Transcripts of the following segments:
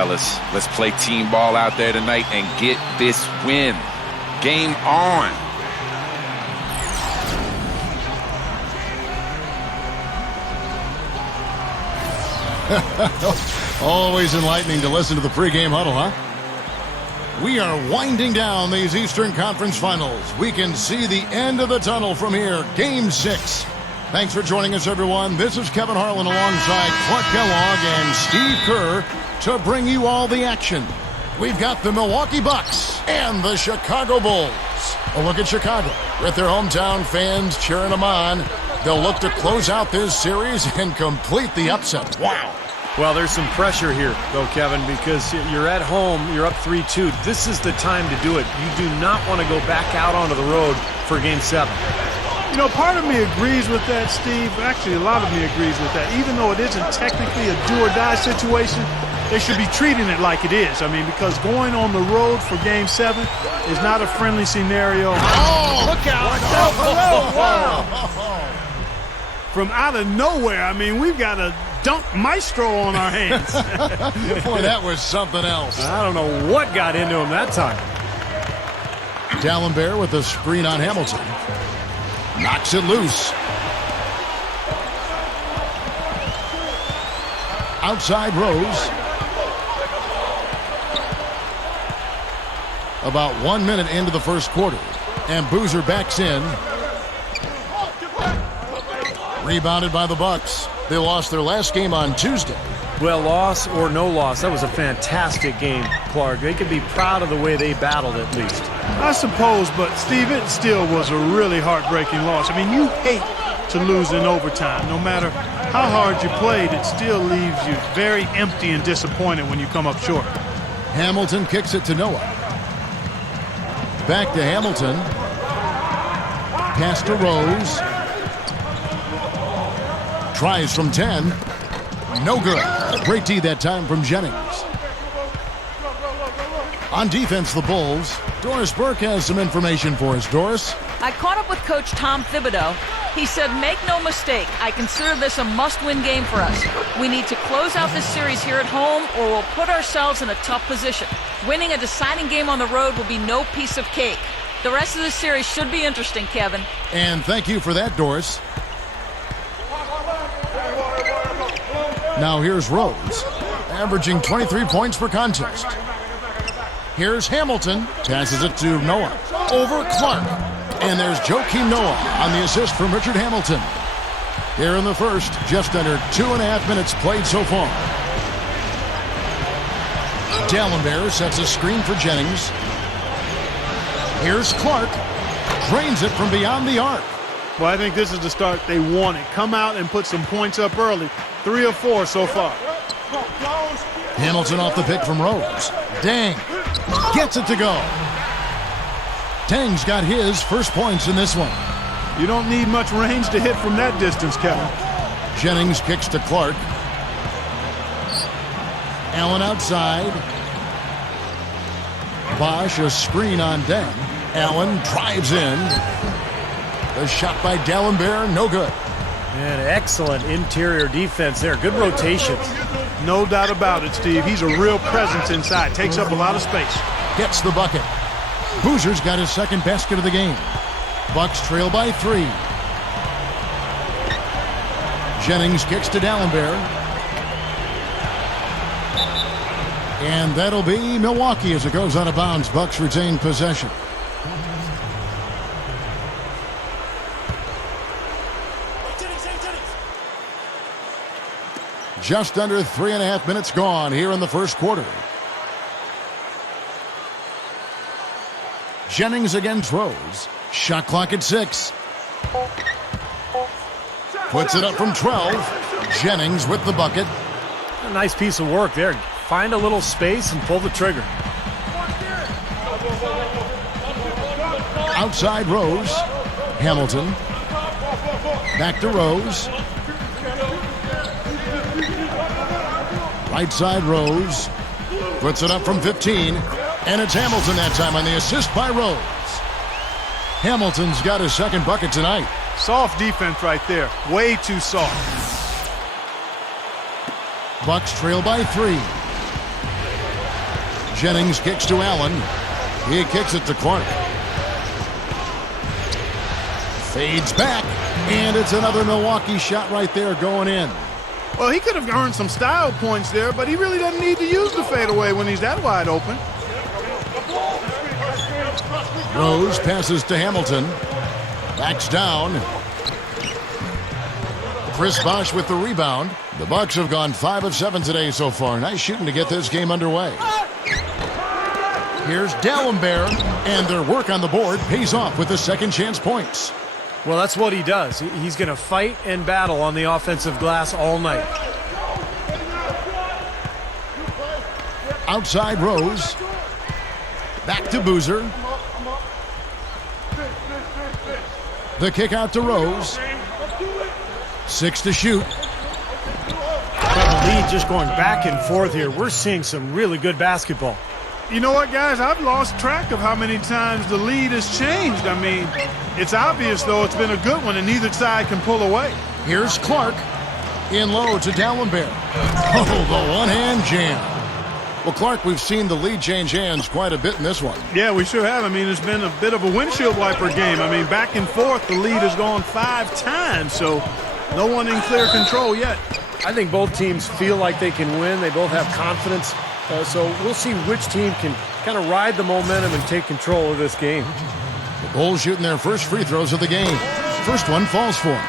fellas. Let's play team ball out there tonight and get this win. Game on. Always enlightening to listen to the pregame huddle, huh? We are winding down these Eastern Conference Finals. We can see the end of the tunnel from here. Game 6. Thanks for joining us, everyone. This is Kevin Harlan alongside Clark Kellogg and Steve Kerr to bring you all the action. We've got the Milwaukee Bucks and the Chicago Bulls. A look at Chicago. With their hometown fans cheering them on, they'll look to close out this series and complete the upset. Wow. Well, there's some pressure here, though, Kevin, because you're at home, you're up 3-2. This is the time to do it. You do not want to go back out onto the road for Game 7. You know, part of me agrees with that, Steve. Actually, a lot of me agrees with that. Even though it isn't technically a do-or-die situation, they should be treating it like it is. I mean, because going on the road for Game 7 is not a friendly scenario. Oh, look out. wow. From out of nowhere, I mean, we've got a dunk maestro on our hands. Boy, that was something else. I don't know what got into him that time. D'Alembert with a screen on Hamilton. Knocks it loose. Outside Rose. About 1 minute into the first quarter. And Boozer backs in. Rebounded by the Bucks. They lost their last game on Tuesday. Well, loss or no loss, that was a fantastic game, Clark. They can be proud of the way they battled, at least. I suppose, but, Steve, it still was a really heartbreaking loss. I mean, you hate to lose in overtime. No matter how hard you played, it still leaves you very empty and disappointed when you come up short. Hamilton kicks it to Noah. Back to Hamilton. Pass to Rose. Tries from 10. No good. Great D that time from Jennings. On defense, the Bulls. Doris Burke has some information for us. Doris? I caught up with Coach Tom Thibodeau. He said, make no mistake, I consider this a must-win game for us. We need to close out this series here at home or we'll put ourselves in a tough position. Winning a deciding game on the road will be no piece of cake. The rest of the series should be interesting, Kevin. And thank you for that, Doris. Now here's Rose, averaging 23 points per contest. Here's Hamilton, passes it to Noah, over Clark. And there's Joakim Noah on the assist from Richard Hamilton. Here in the first, just under 2.5 minutes played so far. D'Alembert sets a screen for Jennings. Here's Clark, drains it from beyond the arc. Well, I think this is the start they wanted. Come out and put some points up early. 3 or 4 so far. Hamilton off the pick from Rose. Dang. Gets it to go. Tang's got his first points in this one. You don't need much range to hit from that distance, Kevin. Jennings kicks to Clark. Allen outside. Bosh, a screen on Deng. Allen drives in. The shot by D'Alembert, no good. And excellent interior defense there. Good rotations. No doubt about it, Steve. He's a real presence inside. Takes up a lot of space. Gets the bucket. Boozer's got his second basket of the game. Bucks trail by 3. Jennings kicks to D'Alembert. And that'll be Milwaukee as it goes out of bounds. Bucks retain possession. Just under 3.5 minutes gone here in the first quarter. Jennings against Rose. Shot clock at 6. Puts it up from 12. Jennings with the bucket. A nice piece of work there. Find a little space and pull the trigger. Outside Rose. Hamilton. Back to Rose. Right side Rose. Puts it up from 15. And it's Hamilton that time on the assist by Rose. Hamilton's got his second bucket tonight. Soft defense right there. Way too soft. Bucks trail by 3. Jennings kicks to Allen. He kicks it to Clark. Fades back, and it's another Milwaukee shot right there going in. Well, he could have earned some style points there, but he really doesn't need to use the fadeaway when he's that wide open. Rose passes to Hamilton. Backs down. Chris Bosh with the rebound. The Bucks have gone 5 of 7 today so far. Nice shooting to get this game underway. Here's Dallenberg, and their work on the board pays off with the second chance points. Well, that's what he does. He's going to fight and battle on the offensive glass all night. Outside Rose. Back to Boozer. The kick out to Rose. 6 to shoot. But the lead just going back and forth here. We're seeing some really good basketball. You know what, guys? I've lost track of how many times the lead has changed. I mean, it's obvious, though, it's been a good one, and neither side can pull away. Here's Clark. In low to Dallenberg. Oh, the one-hand jam. Well, Clark, we've seen the lead change hands quite a bit in this one. Yeah, we sure have. I mean, it's been a bit of a windshield wiper game. I mean, back and forth, the lead has gone 5 times, so no one in clear control yet. I think both teams feel like they can win. They both have confidence. So we'll see which team can kind of ride the momentum and take control of this game. The Bulls shooting their first free throws of the game. First one falls for them.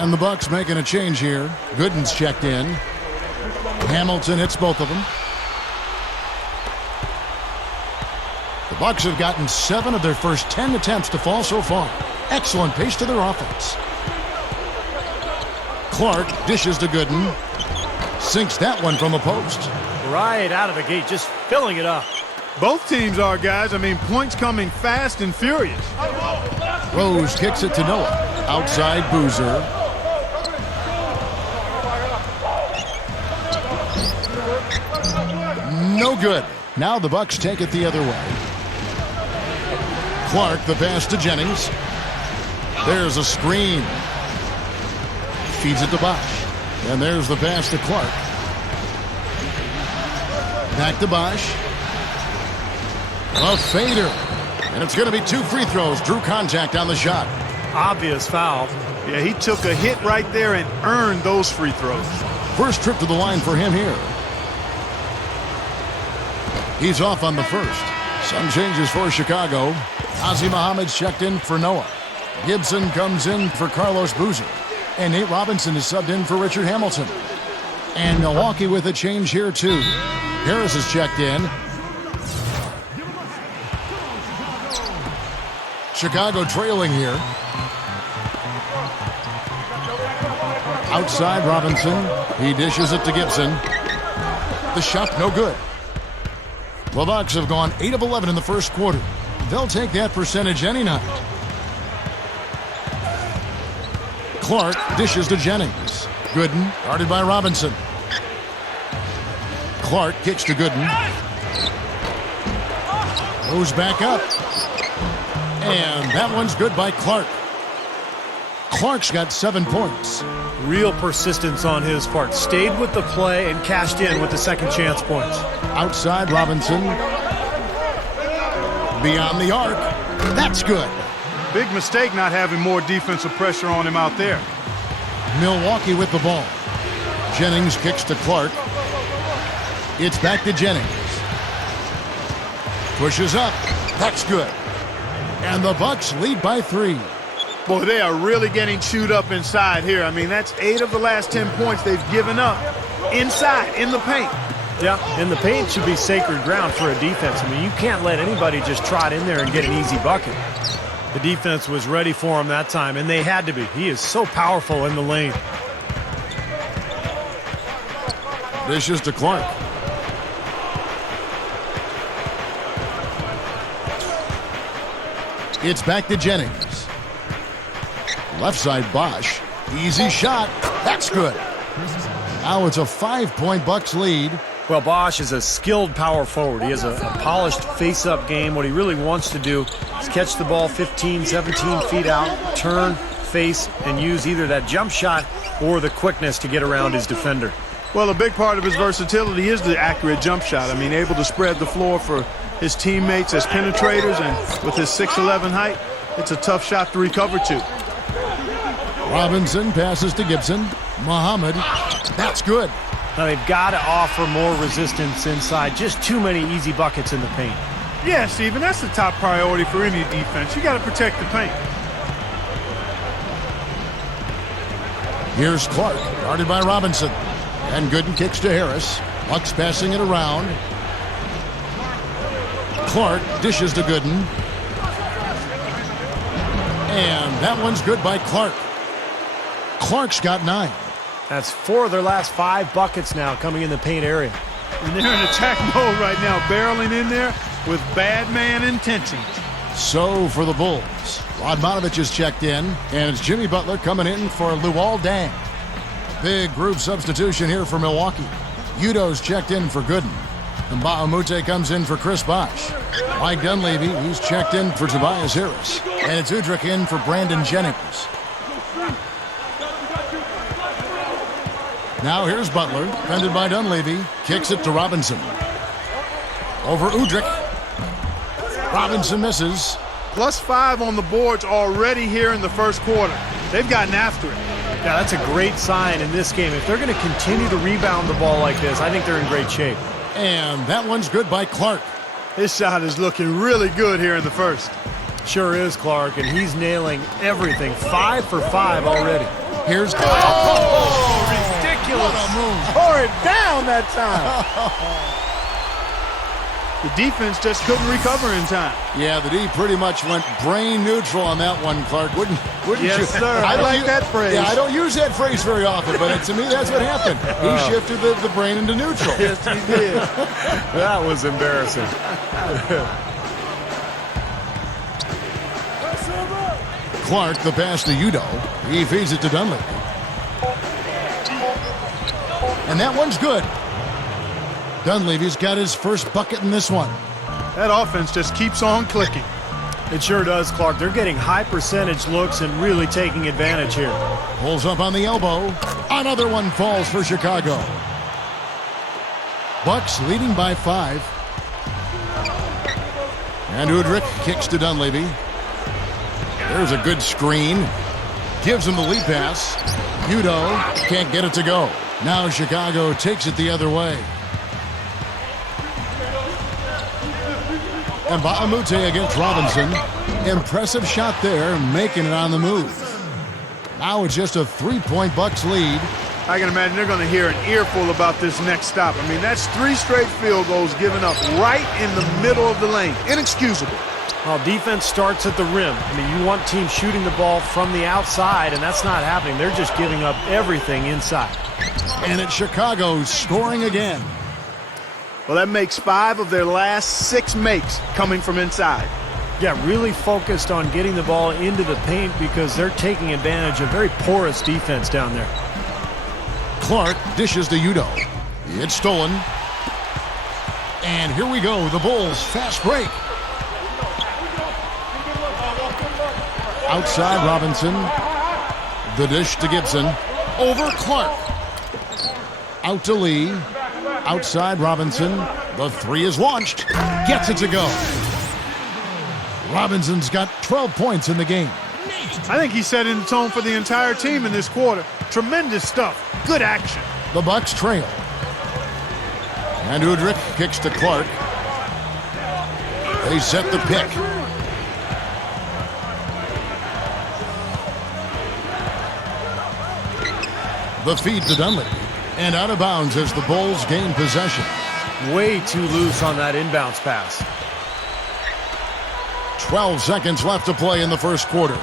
And the Bucks making a change here. Gooden's checked in. Hamilton hits both of them. The Bucks have gotten 7 of their first 10 attempts to fall so far. Excellent pace to their offense. Clark dishes to Gooden. Sinks that one from the post. Right out of the gate, just filling it up. Both teams are, guys. I mean, points coming fast and furious. Rose kicks it to Noah. Outside Boozer. No good. Now the Bucks take it the other way. Clark, the pass to Jennings. There's a screen. Feeds it to Bosh. And there's the pass to Clark. Back to Bosh. A fader. And it's going to be 2 free throws. Drew contact on the shot. Obvious foul. Yeah, he took a hit right there and earned those free throws. First trip to the line for him here. He's off on the first. Some changes for Chicago. Ozzie Muhammad's checked in for Noah. Gibson comes in for Carlos Boozer. And Nate Robinson is subbed in for Richard Hamilton. And Milwaukee with a change here too. Harris is checked in. Chicago trailing here. Outside Robinson. He dishes it to Gibson. The shot no good. The Bucks have gone 8 of 11 in the first quarter. They'll take that percentage any night. Clark dishes to Jennings. Gooden guarded by Robinson. Clark kicks to Gooden. Goes back up. And that one's good by Clark. Clark's got 7 points. Real persistence on his part. Stayed with the play and cashed in with the second chance points. Outside Robinson. Beyond the arc. That's good. Big mistake not having more defensive pressure on him out there. Milwaukee with the ball. Jennings kicks to Clark. It's back to Jennings. Pushes up. That's good. And the Bucks lead by 3. Boy, they are really getting chewed up inside here. I mean, that's 8 of the last 10 points they've given up inside, in the paint. Yeah, and the paint should be sacred ground for a defense. I mean, you can't let anybody just trot in there and get an easy bucket. The defense was ready for him that time, and they had to be. He is so powerful in the lane. Dishes to Clark. It's back to Jennings. Left side Bosh. Easy shot. That's good. Now it's a 5-point Bucks lead. Well, Bosh is a skilled power forward. He has a polished face-up game. What he really wants to do is catch the ball 15, 17 feet out, turn, face, and use either that jump shot or the quickness to get around his defender. Well, a big part of his versatility is the accurate jump shot. I mean, able to spread the floor for his teammates as penetrators, and with his 6'11" height, it's a tough shot to recover to. Robinson passes to Gibson. Muhammad, that's good. Now they've got to offer more resistance inside. Just too many easy buckets in the paint. Yeah, Steven, that's the top priority for any defense. You got to protect the paint. Here's Clark, guarded by Robinson. And Gooden kicks to Harris. Bucks passing it around. Clark dishes to Gooden. And that one's good by Clark. Clark's got 9. That's 4 of their last 5 buckets now coming in the paint area. And they're in attack mode right now, barreling in there with bad man intentions. So for the Bulls, Radmanovich is checked in, and it's Jimmy Butler coming in for DWYANE. Big group substitution here for Milwaukee. Udo's checked in for Gooden. And Mbamute comes in for Chris Bosh. Mike Dunleavy, he's checked in for Tobias Harris. And it's Udrich in for Brandon Jennings. Now here's Butler, defended by Dunleavy. Kicks it to Robinson. Over Udrich. Robinson misses. +5 on the boards already here in the first quarter. They've gotten after it. Yeah, that's a great sign in this game. If they're going to continue to rebound the ball like this, I think they're in great shape. And that one's good by Clark. His shot is looking really good here in the first. Sure is, Clark, and he's nailing everything. 5 for 5 already. Here's Clark. Oh, ridiculous. What a move. Tore it down that time. The defense just couldn't recover in time. Yeah, the D pretty much went brain neutral on that one, Clark. Wouldn't Yes, you? sir. I like that phrase. Yeah, I don't use that phrase very often, but to me, that's what happened. He shifted the brain into neutral. Yes, he did. That was embarrassing. Clark, the pass to Udo. He feeds it to Dunleavy. And that one's good. Dunleavy's got his first bucket in this one. That offense just keeps on clicking. It sure does, Clark. They're getting high percentage looks and really taking advantage here. Pulls up on the elbow. Another one falls for Chicago. Bucks leading by 5. And Udrich kicks to Dunleavy. There's a good screen. Gives him the lead pass. Udo can't get it to go. Now Chicago takes it the other way. And Mbamute against Robinson. Impressive shot there, making it on the move. Now it's just a 3-point Bucks lead. I can imagine they're going to hear an earful about this next stop. I mean, that's 3 straight field goals given up right in the middle of the lane. Inexcusable. Well, defense starts at the rim. I mean, you want teams shooting the ball from the outside, and that's not happening. They're just giving up everything inside. And it's Chicago scoring again. Well, that makes 5 of their last 6 makes coming from inside. Yeah, really focused on getting the ball into the paint because they're taking advantage of very porous defense down there. Clark dishes to Udo. It's stolen. And here we go, the Bulls fast break. Outside Robinson. The dish to Gibson. Over Clark. Out to Lee. Outside Robinson. The 3 is launched. Gets it to go. Robinson's got 12 points in the game. I think he set in the tone for the entire team in this quarter. Tremendous stuff. Good action. The Bucks trail. And Udrich kicks to Clark. They set the pick. The feed to Dunleavy. And out of bounds as the Bulls gain possession. Way too loose on that inbounds pass. 12 seconds left to play in the first quarter.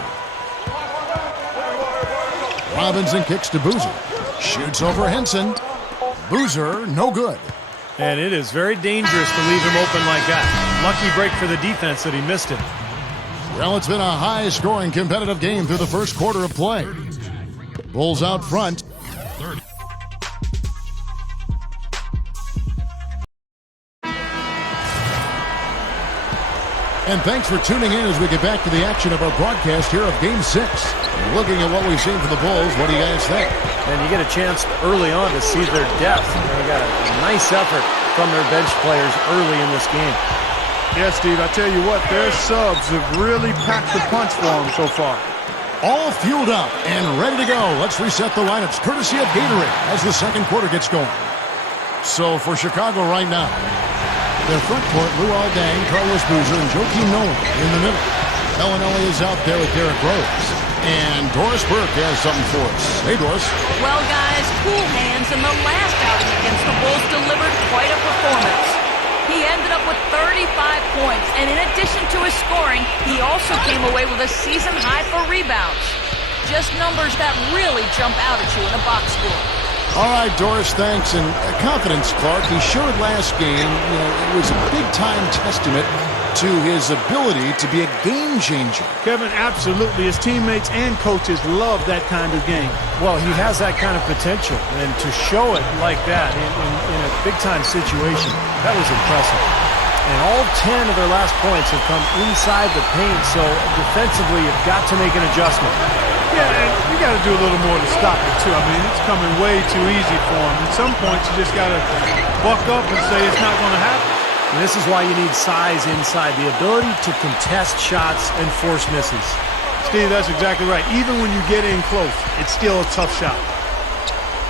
Robinson kicks to Boozer. Shoots over Henson. Boozer, no good. And it is very dangerous to leave him open like that. Lucky break for the defense that he missed it. Well, it's been a high-scoring competitive game through the first quarter of play. Bulls out front. And thanks for tuning in as we get back to the action of our broadcast here of Game 6. Looking at what we've seen from the Bulls, what do you guys think? And you get a chance early on to see their depth. They got a nice effort from their bench players early in this game. Yeah, Steve, I tell you what, their subs have really packed the punch for them so far. All fueled up and ready to go. Let's reset the lineups, courtesy of Gatorade, as the second quarter gets going. So for Chicago right now, their front court, Luol Deng, Carlos Boozer, and Joakim Noah in the middle. Bellinelli is out there with Derrick Rose. And Doris Burke has something for us. Hey, Doris. Well, guys, cool hands in the last outing against the Bulls delivered quite a performance. He ended up with 35 points, and in addition to his scoring, he also came away with a season high for rebounds. Just numbers that really jump out at you in a box score. All right, Doris, thanks. And confidence, Clark. He showed last game, it was a big-time testament to his ability to be a game changer. Kevin, absolutely. His teammates and coaches love that kind of game. Well, he has that kind of potential, and to show it like that in a big-time situation, that was impressive. And all 10 of their last points have come inside the paint, so defensively you've got to make an adjustment. Yeah, and you got to do a little more to stop it, too. I mean, it's coming way too easy for him. At some points, you just got to buck up and say it's not going to happen. And this is why you need size inside, the ability to contest shots and force misses. Steve, that's exactly right. Even when you get in close, it's still a tough shot.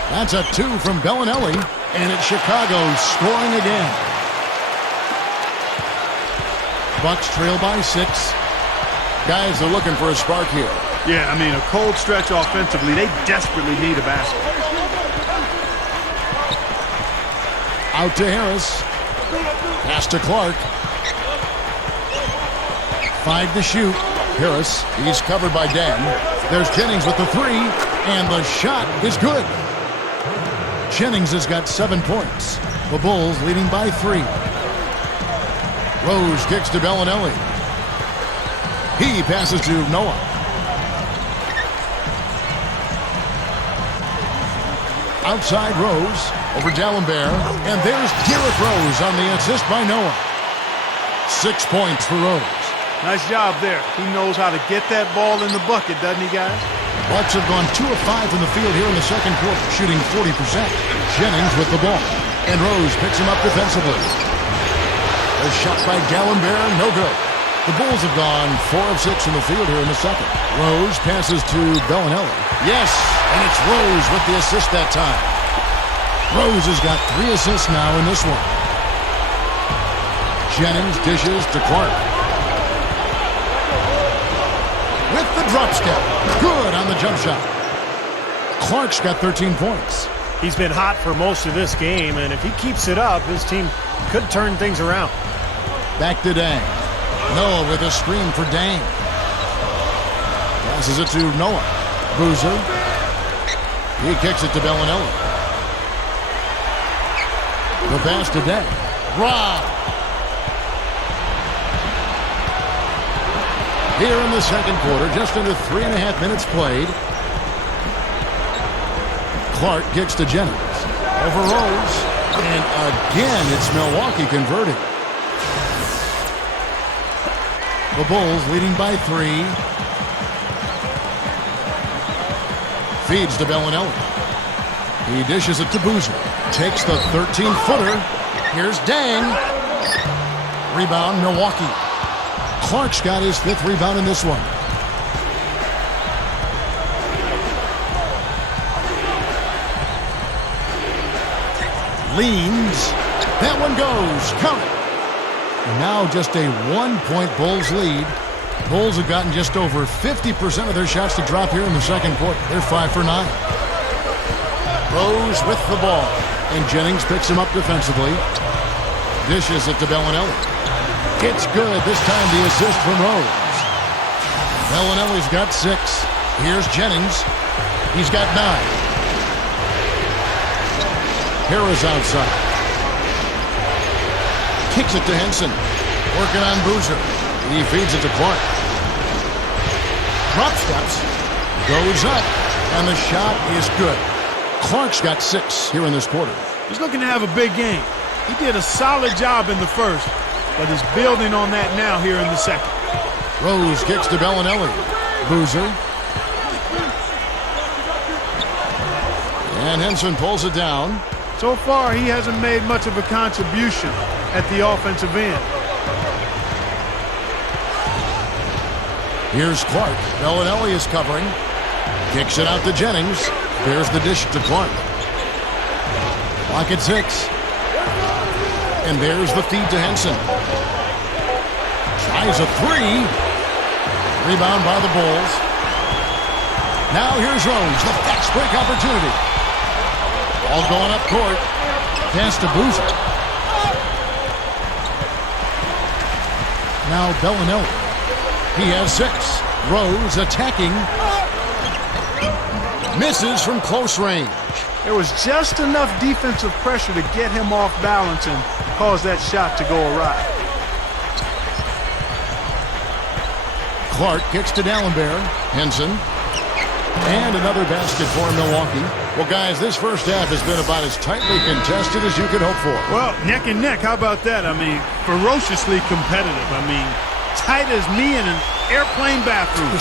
That's a 2 from Bellinelli, and it's Chicago scoring again. Bucks trail by 6. Guys are looking for a spark here. Yeah, I mean, a cold stretch offensively. They desperately need a basket. Out to Harris. Pass to Clark. 5 to shoot. Harris, he's covered by Deng. There's Jennings with the 3, and the shot is good. Jennings has got 7 points. The Bulls leading by 3. Rose kicks to Bellinelli. He passes to Noah. Outside Rose, over D'Alembert, and there's Derrick Rose on the assist by Noah. 6 points for Rose. Nice job there. He knows how to get that ball in the bucket, doesn't he, guys? Bucks have gone 2 of 5 from the field here in the second quarter, shooting 40%. Jennings with the ball, and Rose picks him up defensively. A shot by D'Alembert, no good. The Bulls have gone 4 of 6 from the field here in the second. Rose passes to Bellinelli. Yes, and it's Rose with the assist that time. Rose has got 3 assists now in this one. Jennings dishes to Clark. With the drop step. Good on the jump shot. Clark's got 13 points. He's been hot for most of this game, and if he keeps it up, his team could turn things around. Back to Deng. Noah with a screen for Deng. Passes it to Noah. Boozer. He kicks it to Bellinelli. The pass to Deng. Rob. Here in the second quarter, just under 3.5 minutes played. Clark kicks to Jennings. Over Rose. And again, it's Milwaukee converting. The Bulls leading by 3. Feeds to Bellinelli. He dishes it to Boozer. Takes the 13-footer. Here's Deng. Rebound, Milwaukee. Clark's got his 5th rebound in this one. Leans. That one goes. Count it. And now just a 1-point Bulls lead. Bulls have gotten just over 50% of their shots to drop here in the second quarter. They're 5 for 9. Rose with the ball. And Jennings picks him up defensively. Dishes it to Bellinelli. It's good. This time the assist from Rose. Bellinelli's got 6. Here's Jennings. He's got 9. Harris outside. Kicks it to Henson. Working on Boozer. He feeds it to Clark. Drop steps. Goes up. And the shot is good. Clark's got 6 here in this quarter. He's looking to have a big game. He did a solid job in the first. but is building on that now here in the second. Rose kicks to Bellinelli. Boozer. And Henson pulls it down. So far, he hasn't made much of a contribution at the offensive end. Here's Clark. Bellinelli is covering. Kicks it out to Jennings. There's the dish to Clark. Clock at 6. And there's the feed to Henson. Tries a 3. Rebound by the Bulls. Now here's Rose. The fast break opportunity. All going up court. Pass to Boozer. Now Bellinelli. He has 6. Rose attacking. Misses from close range. There was just enough defensive pressure to get him off balance and cause that shot to go awry. Clark kicks to Dallenberg. Henson. And another basket for Milwaukee. Well, guys, this first half has been about as tightly contested as you could hope for. Well, neck and neck. How about that? I mean, ferociously competitive. I mean, tight as me in an airplane bathroom.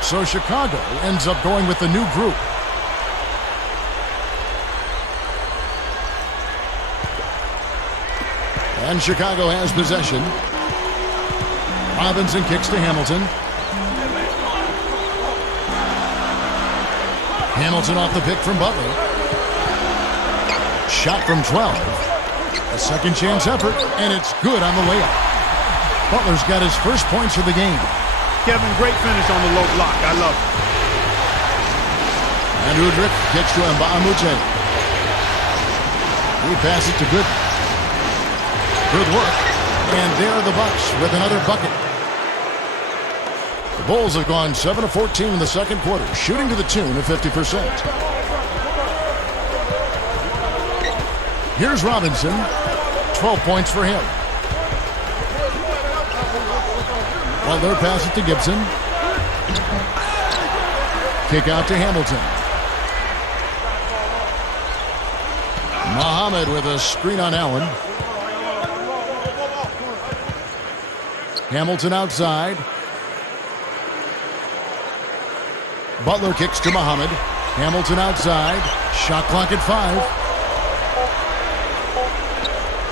So Chicago ends up going with the new group. And Chicago has possession. Robinson kicks to Hamilton. Hamilton off the pick from Butler. Shot from 12. A second chance effort, and it's good on the layup. Butler's got his first points of the game. Kevin, great finish on the low block. I love it. And Udrih kicks to Nba2K13. He passes to Good. Good work. And there are the Bucks with another bucket. The Bulls have gone 7 of 14 in the second quarter, shooting to the tune of 50%. Here's Robinson. 12 points for him. Butler passes it to Gibson. Kick out to Hamilton. Muhammad with a screen on Allen. Hamilton outside. Butler kicks to Muhammad. Hamilton outside. Shot clock at 5.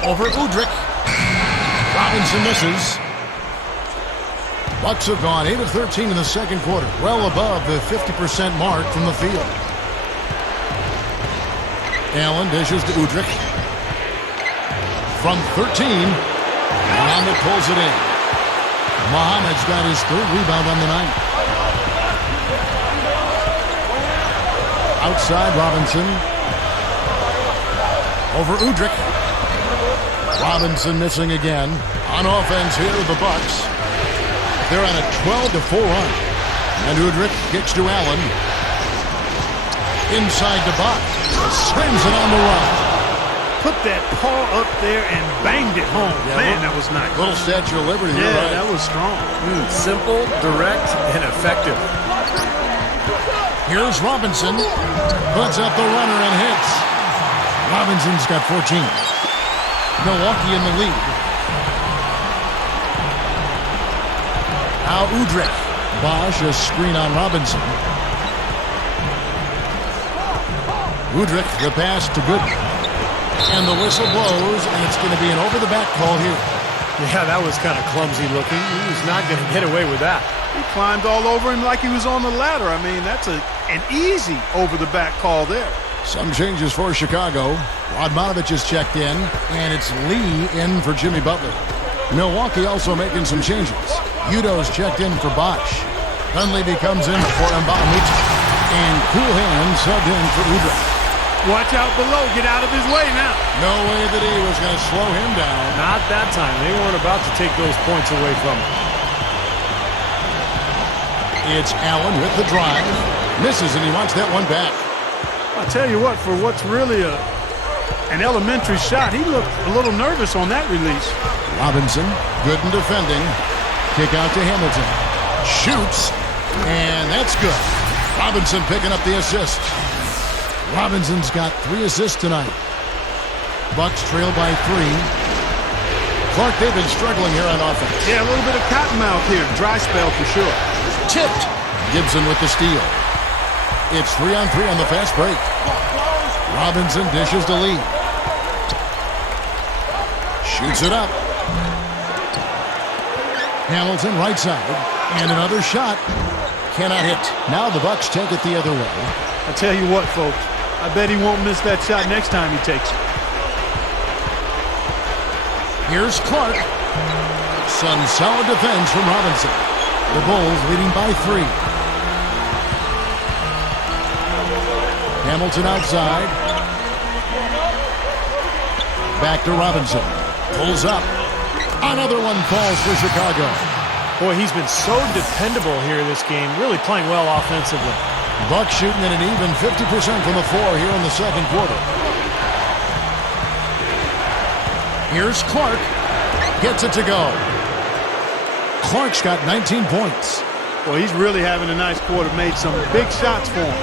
Over Udrih. Robinson misses. Bucks have gone 8 of 13 in the second quarter, well above the 50% mark from the field. Allen dishes to Udrih. From 13, Muhammad pulls it in. Muhammad's got his 3rd rebound on the night. Outside Robinson. Over Udrih. Robinson missing again. On offense here, the Bucks. They're on a 12-4 run. And Udrih kicks to Allen. Inside to Bosh. Slams it on the run. Put that paw up there and banged it home. Yeah, man, that was nice. Little Statue of Liberty. Yeah, right. that was strong. Simple, direct, and effective. Here's Robinson. Puts up the runner and hits. Robinson's got 14. Milwaukee in the lead. Now Udrih. Bosh a screen on Robinson. Udrih the pass to Good. And the whistle blows, and it's going to be an over-the-back call here. Yeah, that was kind of clumsy looking. He was not going to get away with that. He climbed all over him like he was on the ladder. I mean, that's an easy over-the-back call there. Some changes for Chicago. Radmanovich is checked in, and it's Lee in for Jimmy Butler. Milwaukee also making some changes. Udo's checked in for Bosh. Dunleavy comes in for Nba2K13. And Cool Hand subbed in for Udrih. Watch out below. Get out of his way now. No way that he was going to slow him down. Not that time. They weren't about to take those points away from him. It's Allen with the drive. Misses, and he wants that one back. I'll tell you what, for what's really an elementary shot, he looked a little nervous on that release. Robinson, good in defending. Kick out to Hamilton. Shoots, and that's good. Robinson picking up the assist. Robinson's got 3 assists tonight. Bucks trail by 3. Clark, they've been struggling here on offense. Yeah, a little bit of cottonmouth here. Dry spell for sure. Tipped. Gibson with the steal. It's 3-on-3 on the fast break. Robinson dishes to Lee. Shoots it up. Hamilton right side. And another shot. Cannot hit. Now the Bucks take it the other way. I tell you what, folks. I bet he won't miss that shot next time he takes it. Here's Clark. Some solid defense from Robinson. The Bulls leading by 3. Hamilton outside. Back to Robinson. Pulls up. Another one falls for Chicago. Boy, he's been so dependable here this game, really playing well offensively. Bucks shooting at an even 50% from the floor here in the second quarter. Here's Clark. Gets it to go. Clark's got 19 points. Well, he's really having a nice quarter. Made some big shots for him.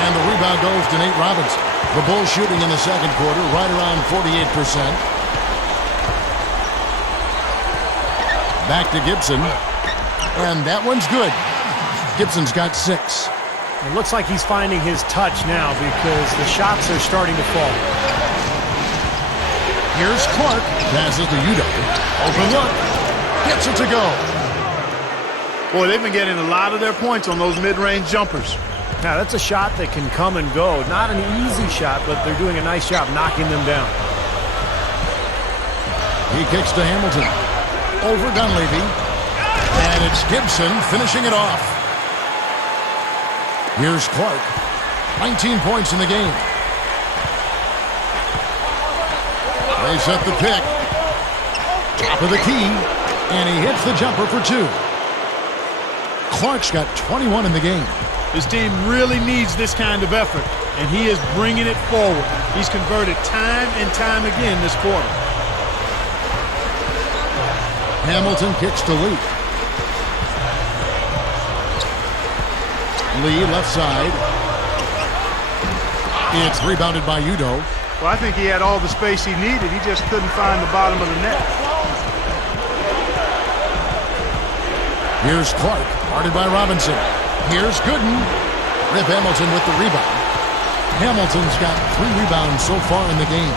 And the rebound goes to Nate Robinson. The Bulls shooting in the second quarter right around 48%. Back to Gibson. And that one's good. Gibson's got 6. It looks like he's finding his touch now because the shots are starting to fall. Here's Clark. Passes to Udo. Open look. Gets it to go. Boy, they've been getting a lot of their points on those mid-range jumpers. Now, that's a shot that can come and go. Not an easy shot, but they're doing a nice job knocking them down. He kicks to Hamilton. Over Dunleavy. And it's Gibson finishing it off. Here's Clark. 19 points in the game. They set the pick. Top of the key. And he hits the jumper for 2. Clark's got 21 in the game. This team really needs this kind of effort, and he is bringing it forward. He's converted time and time again this quarter. Hamilton kicks to Lee. Lee left side. It's rebounded by Udo. Well, I think he had all the space he needed. He just couldn't find the bottom of the net. Here's Clark, guarded by Robinson. Here's Gooden. Rip Hamilton with the rebound. Hamilton's got 3 rebounds so far in the game.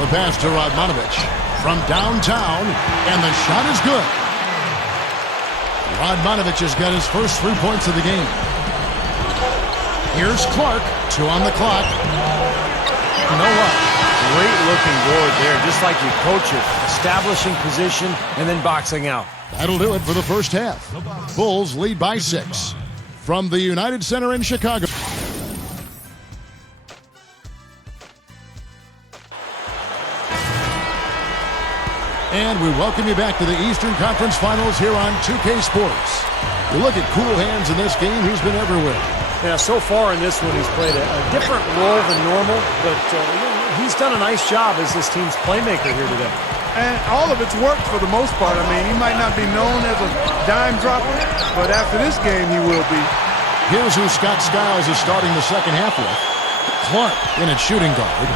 The pass to Radmanovich from downtown, and the shot is good. Radmanovich has got his first 3 points of the game. Here's Clark, 2 on the clock. Noah. Great looking board there, just like you coach it. Establishing position and then boxing out. That'll do it for the first half. Bulls lead by 6. From the United Center in Chicago. And we welcome you back to the Eastern Conference Finals here on 2K Sports. You look at Cool Hands in this game, he's been everywhere. Yeah, so far in this one, he's played a different role than normal, but he's done a nice job as this team's playmaker here today. And all of it's worked for the most part. I mean, he might not be known as a dime dropper, but after this game, he will be. Here's who Scott Skiles is starting the second half with. Clark in at shooting guard.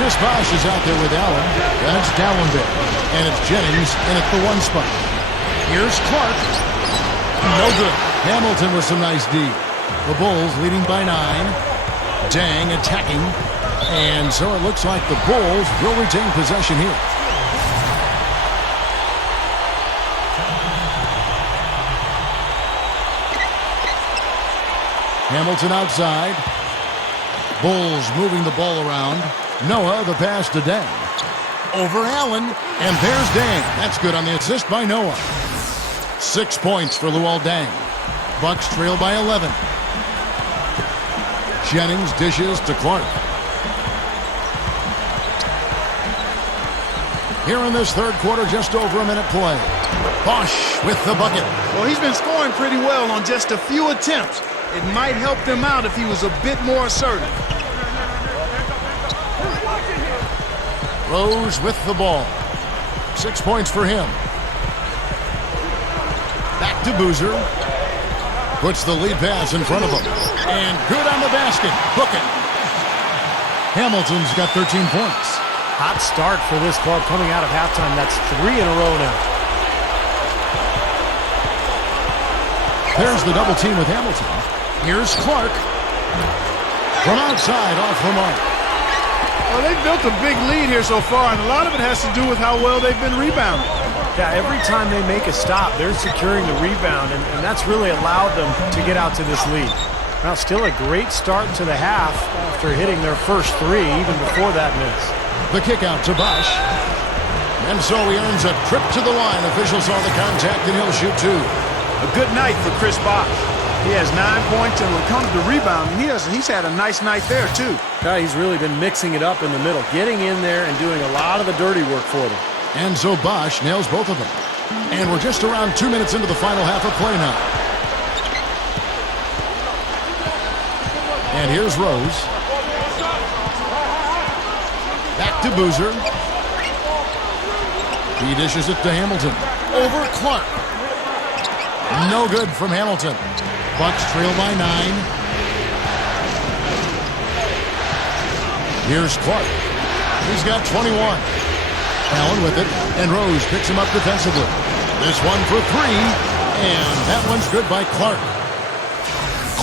Chris Bosh is out there with Allen. Then it's Dallenberg. And it's Jennings in at the 1 spot. Here's Clark. No good. Hamilton with some nice D. The Bulls leading by 9. Dang attacking. And so it looks like the Bulls will retain possession here. Hamilton outside. Bulls moving the ball around. Noah, the pass to Dang. Over Allen. And there's Dang. That's good on the assist by Noah. 6 points for Luol Deng. Bucks trail by 11. Jennings dishes to Clark. Here in this third quarter, just over a minute play. Bosh with the bucket. Well, he's been scoring pretty well on just a few attempts. It might help them out if he was a bit more assertive. Rose with the ball. 6 points for him. Back to Boozer. Puts the lead pass in front of him. And good on the basket. Book it. Hamilton's got 13 points. Hot start for this club coming out of halftime. That's 3 in a row now. There's the double team with Hamilton. Here's Clark. From outside, off the mark. Well, they've built a big lead here so far, and a lot of it has to do with how well they've been rebounding. Yeah, every time they make a stop, they're securing the rebound, and that's really allowed them to get out to this lead. Now, still a great start to the half after hitting their first 3, even before that miss. The kick out to BOSH. And so he earns a trip to the line. Officials saw the contact, and he'll shoot 2. A good night for Chris BOSH. He has 9 points, and when it comes to rebounding, he's had a nice night there, too. Yeah, he's really been mixing it up in the middle, getting in there and doing a lot of the dirty work for them. And so BOSH nails both of them. And we're just around 2 minutes into the final half of play now. And here's Rose. Back to Boozer. He dishes it to Hamilton. Over Clark. No good from Hamilton. Bucks trail by 9. Here's Clark. He's got 21. Allen with it, and Rose picks him up defensively. This one for 3, and that one's good by Clark.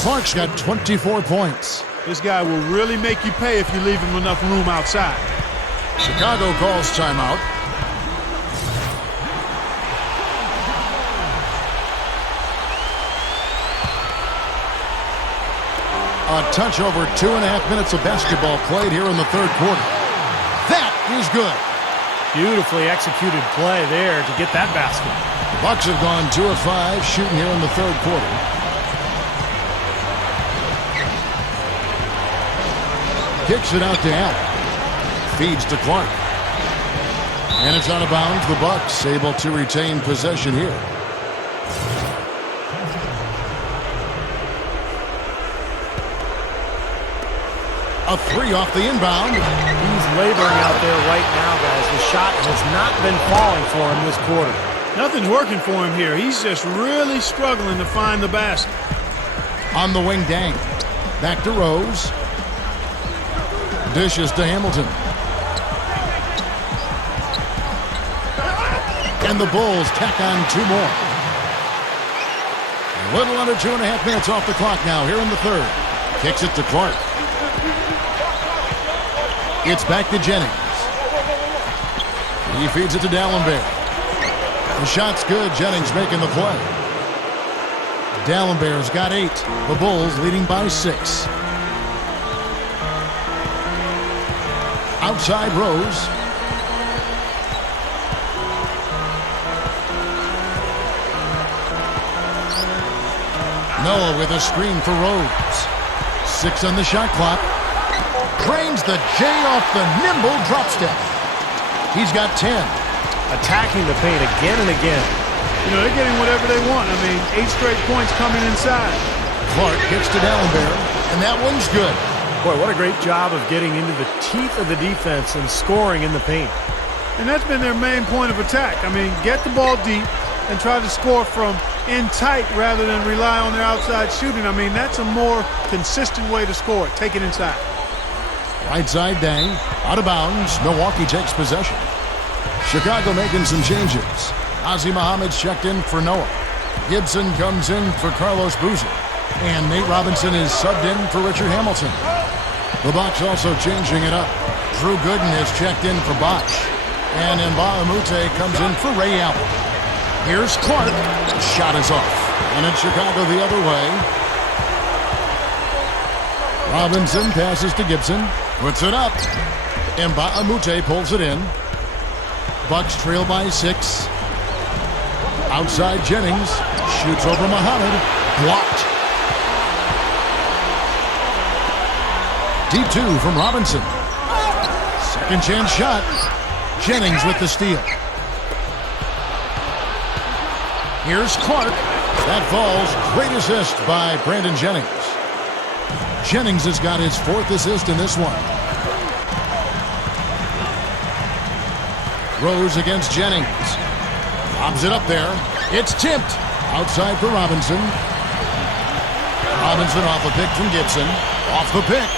Clark's got 24 points. This guy will really make you pay if you leave him enough room outside. Chicago calls timeout. A touch over 2.5 minutes of basketball played here in the third quarter. That is good. Beautifully executed play there to get that basket. The Bucks have gone 2 of 5 shooting here in the third quarter. Kicks it out to Allen. Feeds to Clark. And it's out of bounds. The Bucks able to retain possession here. A 3 off the inbound. He's laboring out there right now, guys. The shot has not been falling for him this quarter. Nothing's working for him here. He's just really struggling to find the basket. On the wing, Dang. Back to Rose. Dishes to Hamilton. And the Bulls tack on 2 more. A little under 2.5 minutes off the clock now here in the third. Kicks it to Clark. It's back to Jennings. He feeds it to Dallenberg. The shot's good. Jennings making the play. Dallenberg's got 8. The Bulls leading by 6. Outside Rose. Noah with a screen for Rose. 6 on the shot clock. Drains the J off the nimble drop step. He's got 10. Attacking the paint again and again. You know, they're getting whatever they want. I mean, 8 straight points coming inside. Clark kicks to Dallenberg, and that one's good. Boy, what a great job of getting into the teeth of the defense and scoring in the paint. And that's been their main point of attack. I mean, get the ball deep and try to score from in tight rather than rely on their outside shooting. I mean, that's a more consistent way to score it. Take it inside. Right side, Dang. Out of bounds. Milwaukee takes possession. Chicago making some changes. Ozzie Muhammad's checked in for Noah. Gibson comes in for Carlos Boozer. And Nate Robinson is subbed in for Richard Hamilton. The Bucks also changing it up. Drew Gooden is checked in for BOSH. And Nba2K13 comes in for Ray Allen. Here's Clark. Shot is off. And it's Chicago the other way. Robinson passes to Gibson. Puts it up. Nba2K13 pulls it in. Bucks trail by 6. Outside Jennings. Shoots over Muhammad. Blocked. Deep 2 from Robinson. Second chance shot. Jennings with the steal. Here's Clark. That falls. Great assist by Brandon Jennings. Jennings has got his 4th assist in this one. Rose against Jennings. Lobs it up there. It's tipped. Outside for Robinson. Robinson off a pick from Gibson. Off the pick.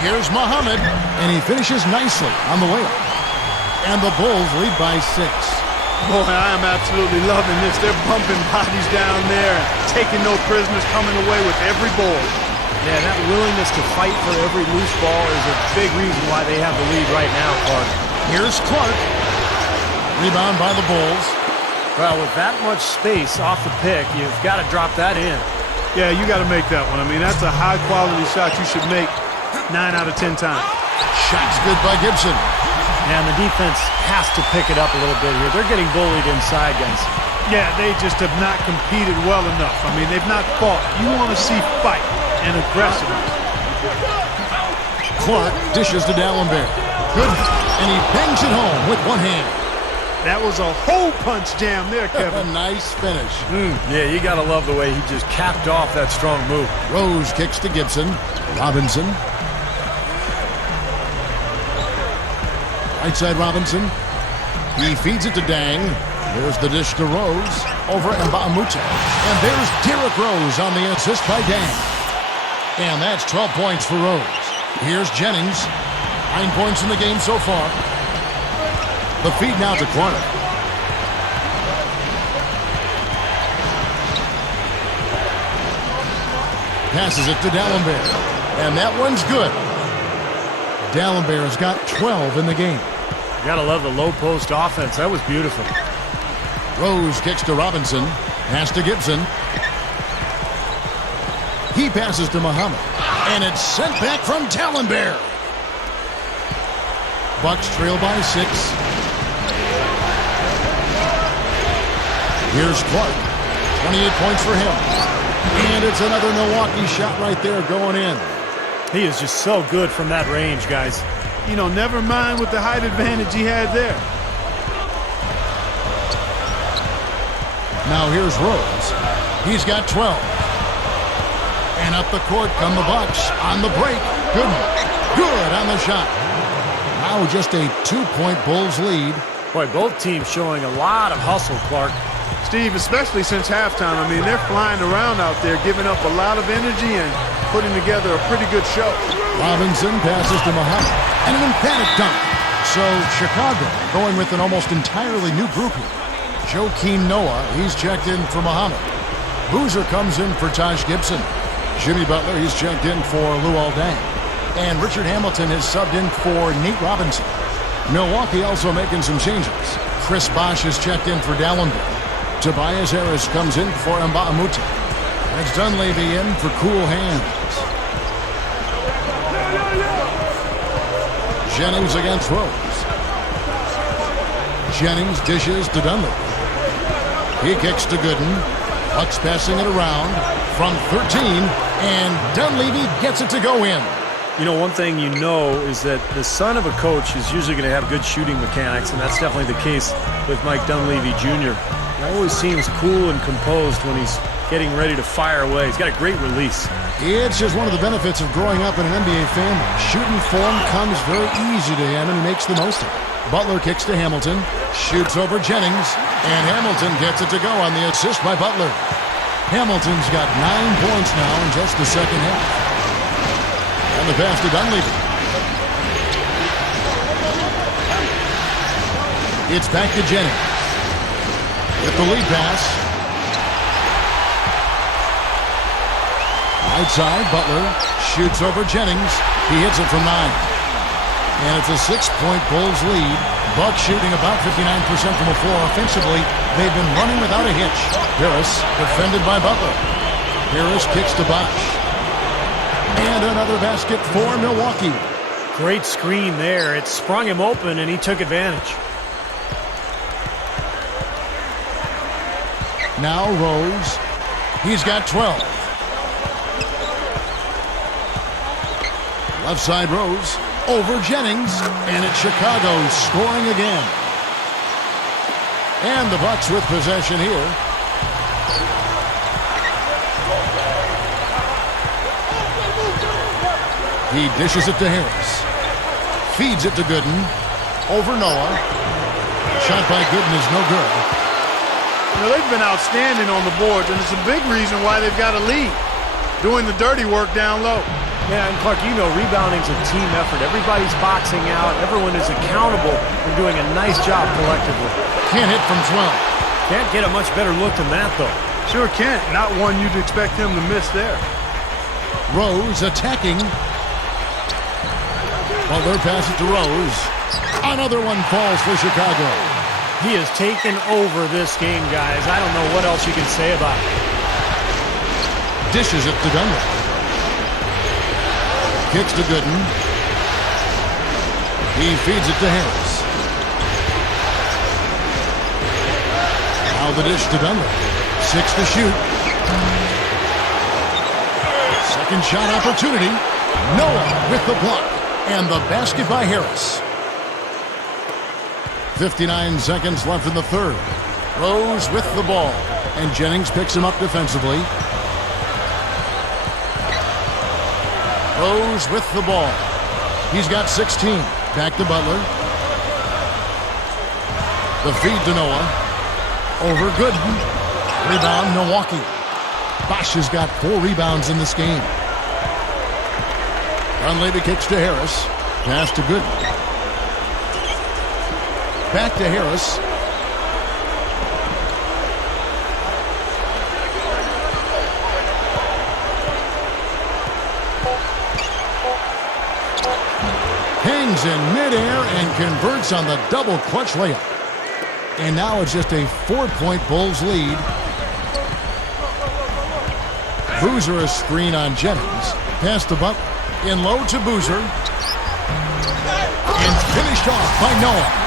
Here's Muhammad, and he finishes nicely on the layup. And the Bulls lead by 6. Boy, I am absolutely loving this. They're bumping bodies down there and taking no prisoners, coming away with every ball. Yeah, that willingness to fight for every loose ball is a big reason why they have the lead right now, Clark. Here's Clark. Rebound by the Bulls. Well, with that much space off the pick, you've got to drop that in. Yeah, you got to make that one. I mean, that's a high-quality shot you should make 9 out of 10 times. Shot's good by Gibson. And the defense has to pick it up a little bit here. They're getting bullied inside, guys. Yeah, they just have not competed well enough. I mean, they've not fought. You want to see fight and aggressiveness. Clark dishes to D'Alembert. Good. And he bangs it home with one hand. That was a hole punch jam there, Kevin. A nice finish. Yeah, you got to love the way he just capped off that strong move. Rose kicks to Gibson. Robinson. Right side Robinson. He feeds it to Dang. There's the dish to Rose. Over Mbamute. And there's Derrick Rose on the assist by Dang. And that's 12 points for Rose. Here's Jennings. 9 points in the game so far. The feed now to Clark. Passes it to D'Alembert. And that one's good. D'Alembert has got 12 in the game. You got to love the low post offense. That was beautiful. Rose kicks to Robinson. Pass to Gibson. He passes to Muhammad. And it's sent back from D'Alembert. Bucks trail by 6. Here's Clark. 28 points for him. And it's another Milwaukee shot right there going in. He is just so good from that range, guys. You know, never mind with the height advantage he had there. Now here's Rose. He's got 12. And up the court come the Bucks on the break. Good on the shot. Now just a 2-point Bulls lead. Boy, both teams showing a lot of hustle, Clark. Steve, especially since halftime, I mean, they're flying around out there, giving up a lot of energy and putting together a pretty good show. Robinson passes to Muhammad. And an emphatic dunk. So Chicago going with an almost entirely new group here. Joakim Noah, he's checked in for Muhammad. Boozer comes in for Taj Gibson. Jimmy Butler, he's checked in for Luol Deng. And Richard Hamilton has subbed in for Nate Robinson. Milwaukee also making some changes. Chris Bosh is checked in for D'Alembert. Tobias Harris comes in for Mbamute. That's Dunleavy in for Cool Hands. Jennings against Rose. Jennings dishes to Dunleavy. He kicks to Gooden. Bucks passing it around from 13, and Dunleavy gets it to go in. You know, one thing you know is that the son of a coach is usually going to have good shooting mechanics, and that's definitely the case with Mike Dunleavy Jr. He always seems cool and composed when he's getting ready to fire away. He's got a great release. It's just one of the benefits of growing up in an NBA family. Shooting form comes very easy to him, and he makes the most of it. Butler kicks to Hamilton, shoots over Jennings, and Hamilton gets it to go on the assist by Butler. Hamilton's got 9 points now in just the second half. And the pass to Dunleavy. It's back to Jennings. With the lead pass. Right side, Butler shoots over Jennings. He hits it from 9. And it's a 6-point Bulls lead. Bucks shooting about 59% from the floor offensively. They've been running without a hitch. Harris defended by Butler. Harris kicks to Bosh. And another basket for Milwaukee. Great screen there. It sprung him open, and he took advantage. Now Rose. He's got 12. Left side Rose. Over Jennings. And it's Chicago scoring again. And the Bucks with possession here. He dishes it to Harris. Feeds it to Gooden. Over Noah. Shot by Gooden is no good. You know, they've been outstanding on the boards, and it's a big reason why they've got a lead, doing the dirty work down low. Yeah, and Clark, you know, rebounding's a team effort. Everybody's boxing out. Everyone is accountable for doing a nice job collectively. Can't hit from 12. Can't get a much better look than that, though. Sure can't. Not one you'd expect him to miss there. Rose attacking. Butler passes it to Rose. Another one falls for Chicago. He has taken over this game, guys. I don't know what else you can say about it. Dishes it to Dunlap. Kicks to Gooden. He feeds it to Harris. Now the dish to Dunlap. 6 to shoot. Second shot opportunity. Noah with the block. And the basket by Harris. 59 seconds left in the third. Rose with the ball. And Jennings picks him up defensively. Rose with the ball. He's got 16. Back to Butler. The feed to Noah. Over Gooden. Rebound Milwaukee. Bosh has got 4 rebounds in this game. Dunleavy kicks to Harris. Pass to Gooden. Back to Harris. Hangs in midair and converts on the double clutch layup. And now it's just a 4-point Bulls lead. Boozer a screen on Jennings. Pass to Butler. In low to Boozer. And finished off by Noah.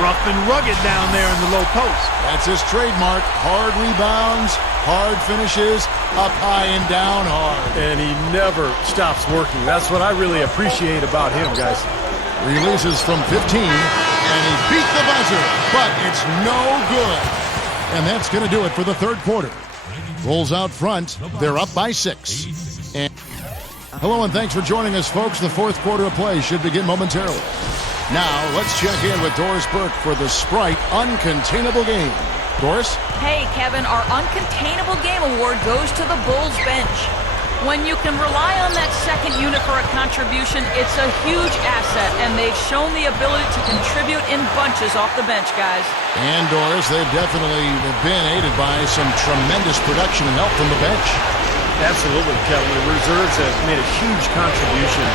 Rough and rugged down there in the low post. That's his trademark. Hard rebounds, hard finishes, up high and down hard. And he never stops working. That's what I really appreciate about him, guys. Releases from 15, and he beat the buzzer, but it's no good. And that's going to do it for the third quarter. Bulls out front. They're up by 6. And hello, and thanks for joining us, folks. The fourth quarter of play should begin momentarily. Now, let's check in with Doris Burke for the Sprite Uncontainable Game. Doris? Hey, Kevin, our Uncontainable Game Award goes to the Bulls bench. When you can rely on that second unit for a contribution, it's a huge asset, and they've shown the ability to contribute in bunches off the bench, guys. And, Doris, they've definitely been aided by some tremendous production and help from the bench. Absolutely, Kevin. The reserves have made a huge contribution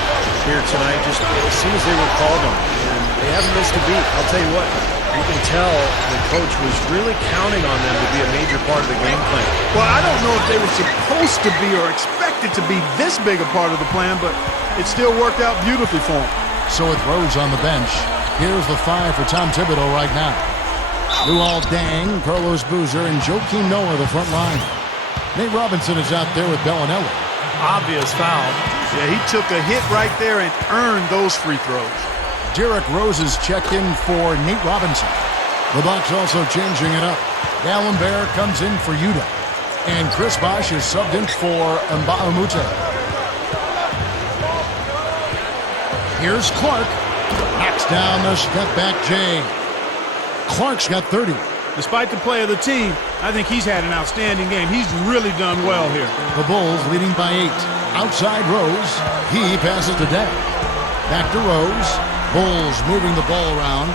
here tonight, just as soon as they were called on. And they haven't missed a beat. I'll tell you what, you can tell the coach was really counting on them to be a major part of the game plan. Well, I don't know if they were supposed to be or expected to be this big a part of the plan, but it still worked out beautifully for them. So with Rose on the bench, here's the 5 for Tom Thibodeau right now. Luol Deng, Carlos Boozer, and Joakim Noah the front line. Nate Robinson is out there with Bellinelli. Obvious foul. Yeah, he took a hit right there and earned those free throws. Derrick Rose is checked in for Nate Robinson. The Bucks also changing it up. Allen Bear comes in for Yuta. And Chris Bosh is subbed in for Mbaumute. Here's Clark. Knocks down the step-back Jay. Clark's got 30. Despite the play of the team, I think he's had an outstanding game. He's really done well here. The Bulls leading by 8. Outside Rose. He passes to Deng. Back to Rose. Bulls moving the ball around.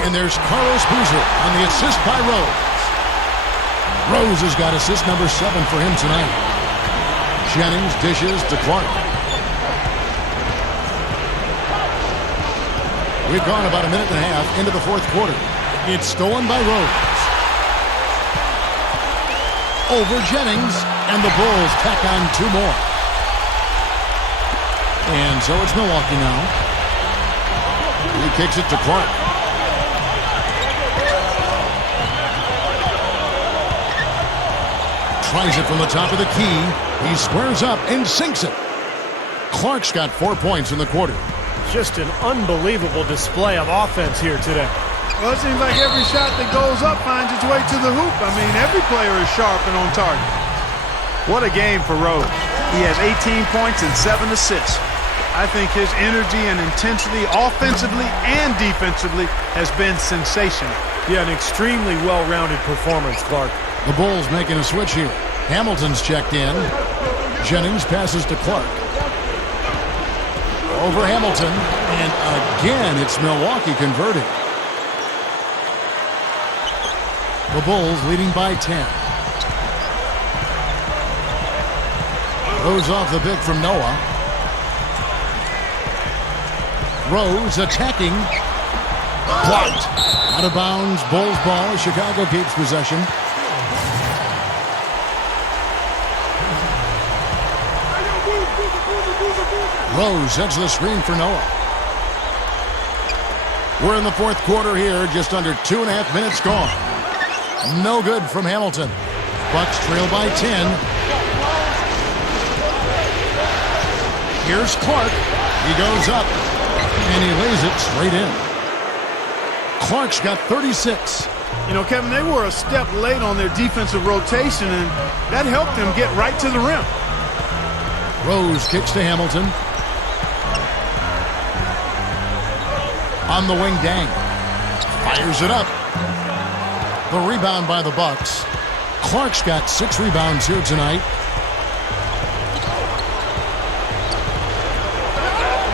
And there's Carlos Boozer on the assist by Rose. Rose has got assist number 7 for him tonight. Jennings dishes to Clark. We've gone about a minute and a half into the fourth quarter. It's stolen by Rose. Over Jennings, and the Bulls tack on 2 more. And so it's Milwaukee now. He kicks it to Clark. Tries it from the top of the key. He squares up and sinks it. Clark's got 4 points in the quarter. Just an unbelievable display of offense here today. Well, it seems like every shot that goes up finds its way to the hoop. I mean, every player is sharp and on target. What a game for Rose. He has 18 points and 7 assists. I think his energy and intensity offensively and defensively has been sensational. Yeah, an extremely well-rounded performance, Clark. The Bulls making a switch here. Hamilton's checked in. Jennings passes to Clark. Over Hamilton. And again, it's Milwaukee converting. The Bulls leading by 10. Rose off the pick from Noah. Rose attacking. Blocked. Out of bounds. Bulls ball. Chicago keeps possession. Rose sets the screen for Noah. We're in the fourth quarter here. Just under 2.5 minutes gone. No good from Hamilton. Bucks trail by 10. Here's Clark. He goes up. And he lays it straight in. Clark's got 36. You know, Kevin, they were a step late on their defensive rotation, and that helped them get right to the rim. Rose kicks to Hamilton. On the wing, Dang. Fires it up. The rebound by the Bucks. Clark's got 6 rebounds here tonight.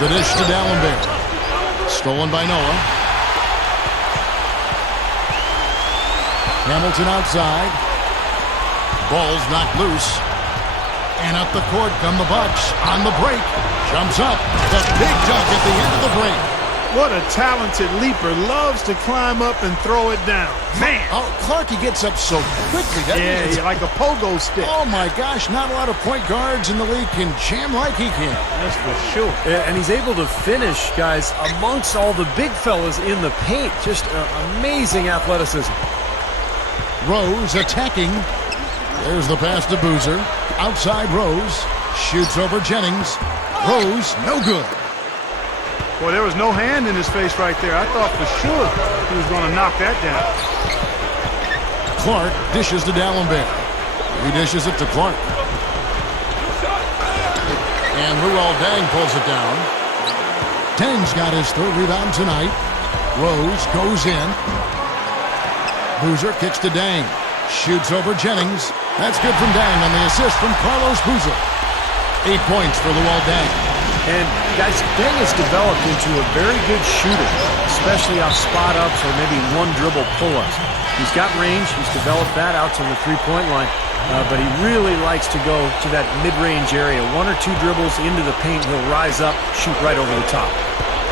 The dish to Dallenberg. Stolen by Noah. Hamilton outside. Ball's knocked loose. And up the court come the Bucks. On the break. Jumps up. The big dunk at the end of the break. What a talented leaper. Loves to climb up and throw it down. Man. Oh, Clark, he gets up so quickly, doesn't he? Yeah, like a pogo stick. Oh, my gosh. Not a lot of point guards in the league can jam like he can. That's for sure. And he's able to finish, guys, amongst all the big fellas in the paint. Just amazing athleticism. Rose attacking. There's the pass to Boozer. Outside Rose. Shoots over Jennings. Rose, no good. Boy, there was no hand in his face right there. I thought for sure he was going to knock that down. Clark dishes to Dallenberg. He dishes it to Clark. And Luol Deng pulls it down. Deng's got his 3rd rebound tonight. Rose goes in. Boozer kicks to Deng. Shoots over Jennings. That's good from Deng on the assist from Carlos Boozer. 8 points for Luol Deng. And, guys, Deng has developed into a very good shooter, especially off spot-ups or maybe one-dribble pull-ups. He's got range. He's developed that out to the three-point line. But he really likes to go to that mid-range area. 1 or 2 dribbles into the paint. He'll rise up, shoot right over the top.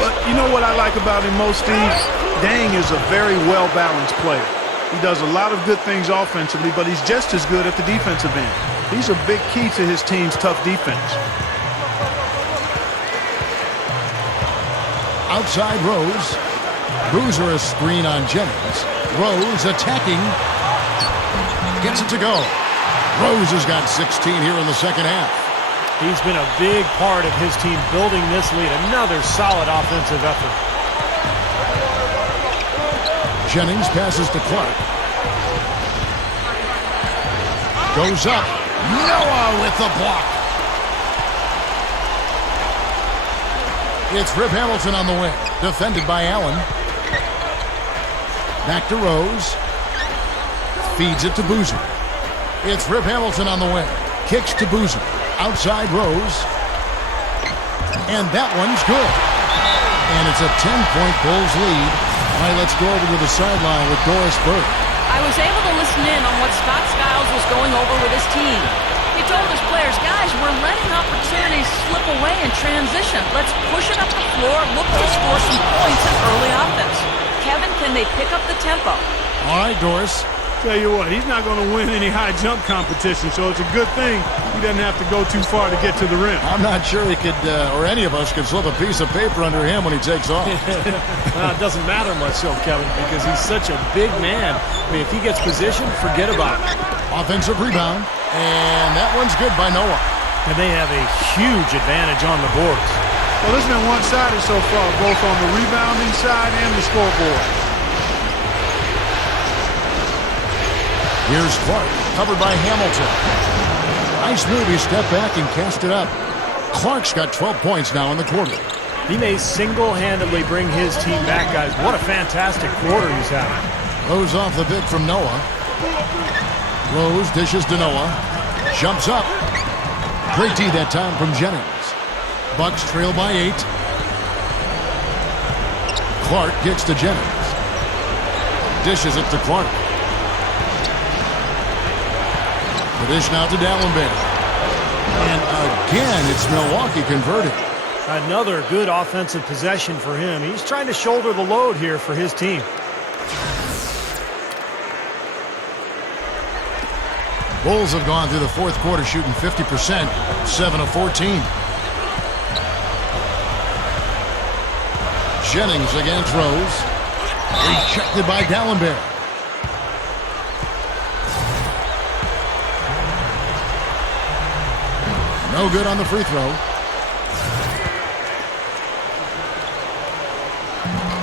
But you know what I like about him most, Steve? Deng is a very well-balanced player. He does a lot of good things offensively, but he's just as good at the defensive end. He's a big key to his team's tough defense. Outside Rose. Boozer a screen on Jennings. Rose attacking. Gets it to go. Rose has got 16 here in the second half. He's been a big part of his team building this lead. Another solid offensive effort. Jennings passes to Clark. Goes up. Noah with the block. It's Rip Hamilton on the wing. Defended by Allen. Back to Rose. Feeds it to Boozer. It's Rip Hamilton on the wing. Kicks to Boozer. Outside Rose. And that one's good. And it's a 10-point Bulls lead. All right, let's go over to the sideline with Doris Burke. I was able to listen in on what Scott Skiles was going over with his team. He told his players, guys, we're letting opportunities slip away in transition. Let's push it up the floor, look to score some points in early offense. Kevin, can they pick up the tempo? All right, Doris. Tell you what, he's not going to win any high jump competition, so it's a good thing he doesn't have to go too far to get to the rim. I'm not sure he could, or any of us could slip a piece of paper under him when he takes off. Well, it doesn't matter much, though, Kevin, because he's such a big man. I mean, if he gets positioned, forget about it. Offensive rebound, and that one's good by Noah. And they have a huge advantage on the boards. Well, this has been one-sided so far, both on the rebounding side and the scoreboard. Here's Clark, covered by Hamilton. Nice move, he stepped back and cast it up. Clark's got 12 points now in the quarter. He may single-handedly bring his team back, guys. What a fantastic quarter he's having. Rose off the big from Noah. Rose dishes to Noah. Jumps up. Great D that time from Jennings. Bucks trail by 8. Clark gets to Jennings. Dishes it to Clark. The dish now to D'Alembert. And again, it's Milwaukee converting. Another good offensive possession for him. He's trying to shoulder the load here for his team. Bulls have gone through the fourth quarter shooting 50%, 7 of 14. Jennings against Rose. Rejected by D'Alembert. No good on the free throw.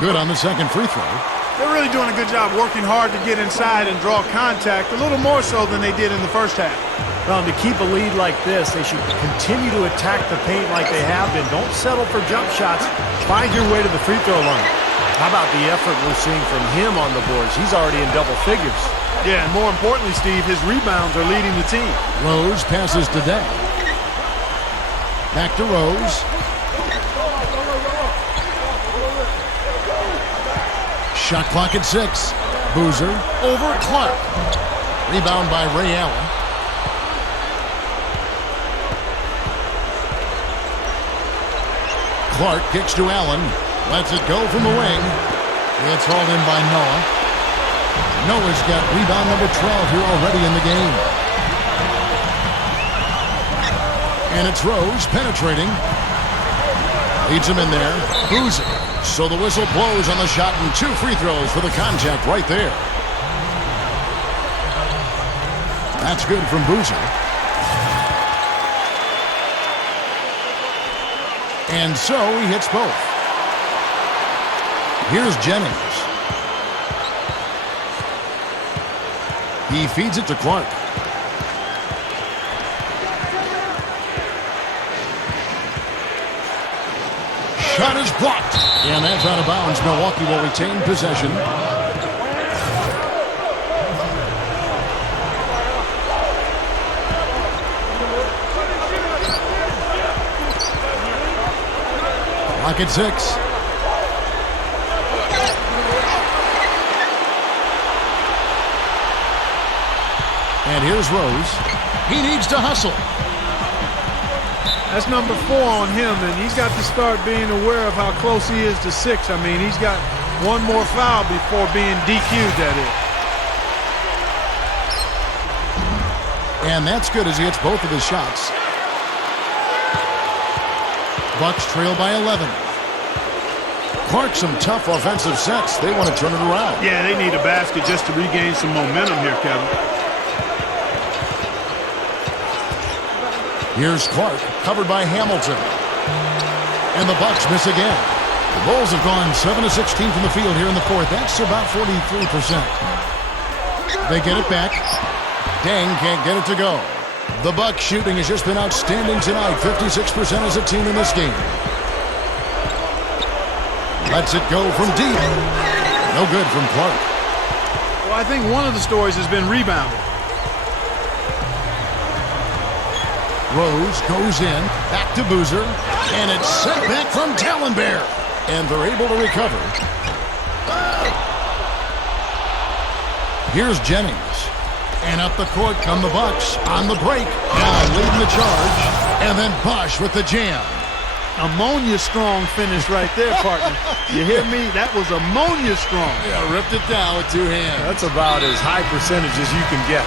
Good on the second free throw. They're really doing a good job working hard to get inside and draw contact, a little more so than they did in the first half. Well, and to keep a lead like this, they should continue to attack the paint like they have been. Don't settle for jump shots. Find your way to the free throw line. How about the effort we're seeing from him on the boards? He's already in double figures. Yeah, and more importantly, Steve, his rebounds are leading the team. Rose passes to Day. Back to Rose. Shot clock at 6. Boozer over Clark. Rebound by Ray Allen. Clark kicks to Allen. Lets it go from the wing. It's hauled in by Noah. Noah's got rebound number 12 here already in the game. And it's Rose penetrating. Leads him in there. Boozer. So the whistle blows on the shot and 2 free throws for the contact right there. That's good from Boozer. And so he hits both. Here's Jennings. He feeds it to Clark. Shot is blocked. And that's out of bounds. Milwaukee will retain possession. Clock at 6. And here's Rose. He needs to hustle. That's number 4 on him, and he's got to start being aware of how close he is to 6. I mean, he's got one more foul before being DQ'd, that is. And that's good as he hits both of his shots. Bucks trail by 11. Clark, some tough offensive sets. They want to turn it around. Yeah, they need a basket just to regain some momentum here, Kevin. Here's Clark, covered by Hamilton. And the Bucks miss again. The Bulls have gone 7 of 16 from the field here in the fourth. That's about 43%. They get it back. Dang can't get it to go. The Bucks shooting has just been outstanding tonight. 56% as a team in this game. Lets it go from deep. No good from Clark. Well, I think one of the stories has been rebounding. Rose goes in, back to Boozer, and it's sent back from D'Alembert. And they're able to recover. Here's Jennings. And up the court come the Bucks on the break. Now leading the charge. And then BOSH with the jam. Ammonia strong finish right there, partner. You hear me? That was ammonia strong. Yeah, ripped it down with 2 hands. That's about as high percentage as you can get.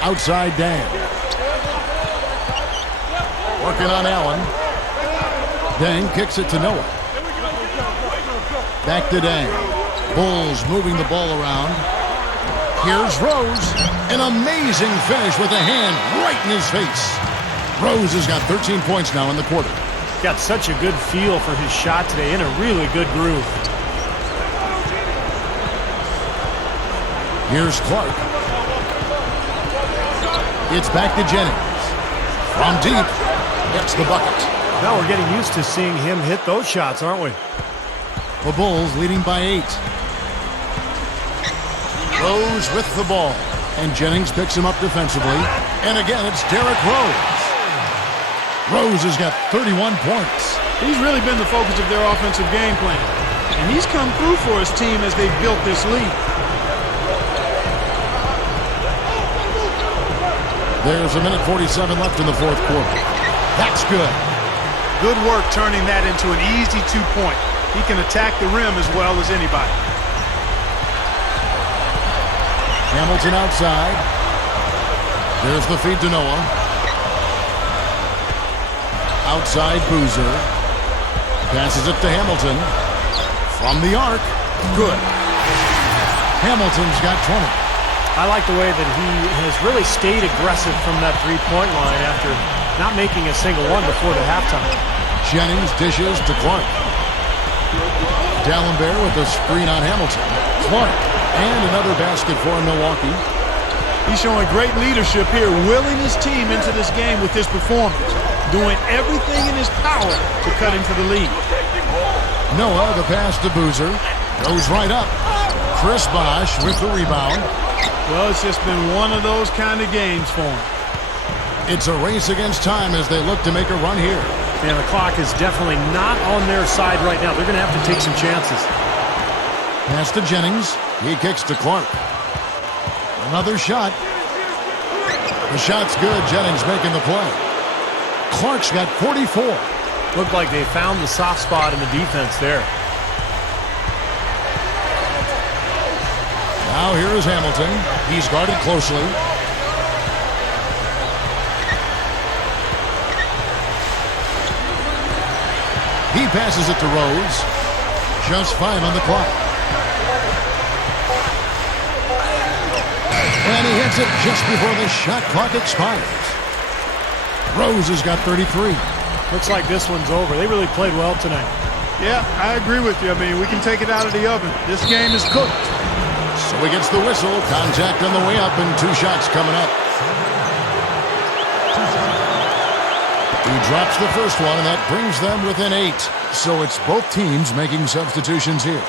Outside Dan. Working on Allen. Dang kicks it to Noah. Back to Dang. Bulls moving the ball around. Here's Rose. An amazing finish with a hand right in his face. Rose has got 13 points now in the quarter. Got such a good feel for his shot today, in a really good groove. Here's Clark. It's back to Jennings. From deep, gets the bucket. Now we're getting used to seeing him hit those shots, aren't we? The Bulls leading by 8. Rose with the ball. And Jennings picks him up defensively. And again, it's Derrick Rose. Rose has got 31 points. He's really been the focus of their offensive game plan. And he's come through for his team as they've built this lead. There's a minute 47 left in the fourth quarter. That's good. Good work turning that into an easy 2-point. He can attack the rim as well as anybody. Hamilton outside. There's the feed to Noah. Outside Boozer. Passes it to Hamilton. From the arc. Good. Hamilton's got 20. I like the way that he has really stayed aggressive from that three-point line after not making a single one before the halftime. Jennings dishes to Clark. D'Alembert with the screen on Hamilton. Clark. And another basket for Milwaukee. He's showing great leadership here, willing his team into this game with his performance, doing everything in his power to cut him for the lead. Noah, the pass to Boozer, goes right up. Chris Bosh with the rebound. Well, it's just been one of those kind of games for him. It's a race against time as they look to make a run here. And the clock is definitely not on their side right now. They're going to have to take some chances. Pass to Jennings. He kicks to Clark. Another shot. The shot's good. Jennings making the play. Clark's got 44. Looked like they found the soft spot in the defense there. Now here is Hamilton. He's guarded closely. He passes it to Rose. Just 5 on the clock. And he hits it just before the shot clock expires. Rose has got 33. Looks like this one's over. They really played well tonight. Yeah, I agree with you. I mean, we can take it out of the oven. This game is cooked. So he gets the whistle. Contact on the way up and 2 shots coming up. He drops the first one, and that brings them within 8. So it's both teams making substitutions here.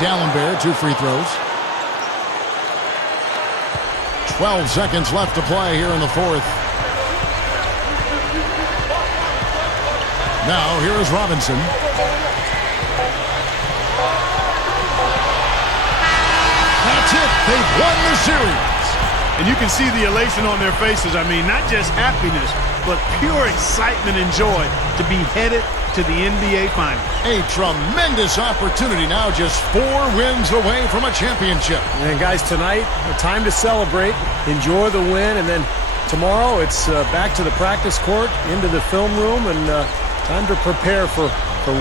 D'Alembert, 2 free throws. 12 seconds left to play here in the fourth. Now, here is Robinson. That's it. They've won the series. And you can see the elation on their faces. I mean, not just happiness, but pure excitement and joy to be headed to the NBA Finals. A tremendous opportunity now, just 4 wins away from a championship. And guys, tonight, a time to celebrate, enjoy the win, and then tomorrow it's back to the practice court, into the film room, and time to prepare for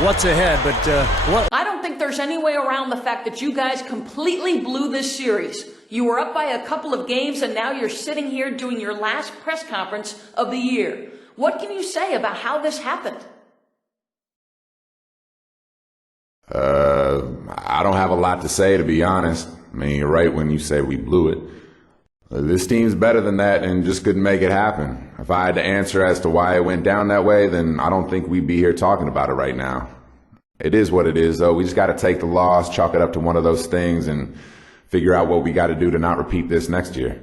what's ahead. But I don't think there's any way around the fact that you guys completely blew this series. You were up by a couple of games, and now you're sitting here doing your last press conference of the year. What can you say about how this happened? I don't have a lot to say, to be honest. I mean, you're right when you say we blew it. This team's better than that and just couldn't make it happen. If I had to answer as to why it went down that way, then I don't think we'd be here talking about it right now. It is what it is, though. We just got to take the loss, chalk it up to one of those things, and figure out what we got to do to not repeat this next year.